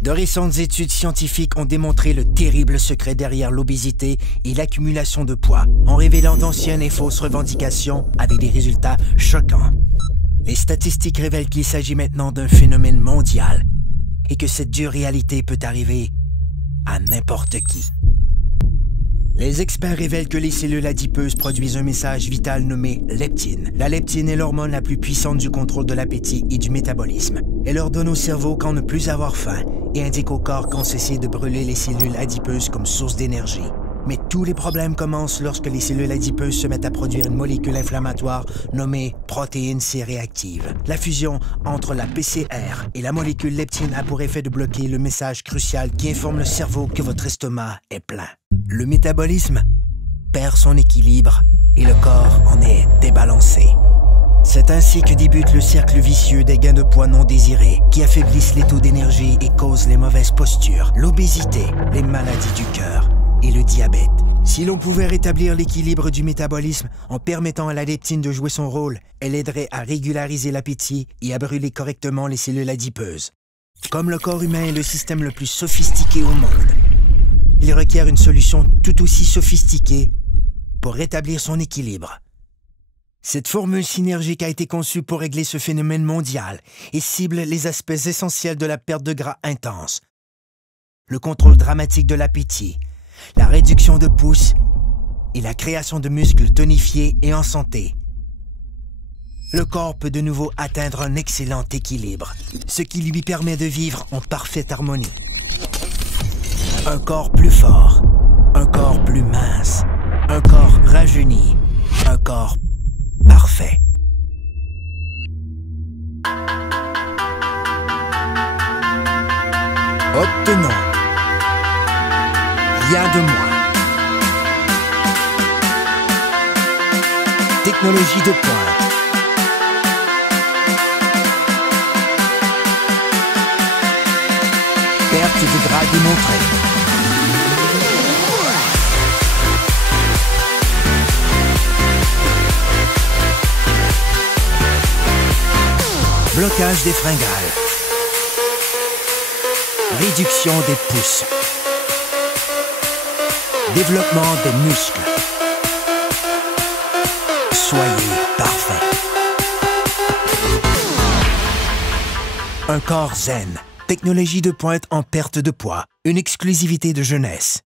De récentes études scientifiques ont démontré le terrible secret derrière l'obésité et l'accumulation de poids, en révélant d'anciennes et fausses revendications avec des résultats choquants. Les statistiques révèlent qu'il s'agit maintenant d'un phénomène mondial et que cette dure réalité peut arriver à n'importe qui. Les experts révèlent que les cellules adipeuses produisent un message vital nommé leptine. La leptine est l'hormone la plus puissante du contrôle de l'appétit et du métabolisme. Elle ordonne au cerveau quand ne plus avoir faim et indique au corps quand cesser de brûler les cellules adipeuses comme source d'énergie. Mais tous les problèmes commencent lorsque les cellules adipeuses se mettent à produire une molécule inflammatoire nommée protéine C réactive. La fusion entre la PCR et la molécule leptine a pour effet de bloquer le message crucial qui informe le cerveau que votre estomac est plein. Le métabolisme perd son équilibre et le corps en est débalancé. C'est ainsi que débute le cercle vicieux des gains de poids non désirés qui affaiblissent les taux d'énergie et causent les mauvaises postures, l'obésité, les maladies du cœur et le diabète. Si l'on pouvait rétablir l'équilibre du métabolisme en permettant à la leptine de jouer son rôle, elle aiderait à régulariser l'appétit et à brûler correctement les cellules adipeuses. Comme le corps humain est le système le plus sophistiqué au monde, il requiert une solution tout aussi sophistiquée pour rétablir son équilibre. Cette formule synergique a été conçue pour régler ce phénomène mondial et cible les aspects essentiels de la perte de gras intense, le contrôle dramatique de l'appétit, la réduction de pouces et la création de muscles tonifiés et en santé. Le corps peut de nouveau atteindre un excellent équilibre, ce qui lui permet de vivre en parfaite harmonie. Un corps plus fort, un corps plus mince, un corps rajeuni, un corps parfait. Obtenons rien de moins. Technologie de pointe. Perte de gras démontrée. Blocage des fringales. Réduction des pouces. Développement des muscles. Soyez parfait. Un corps zen. Technologie de pointe en perte de poids. Une exclusivité de jeunesse.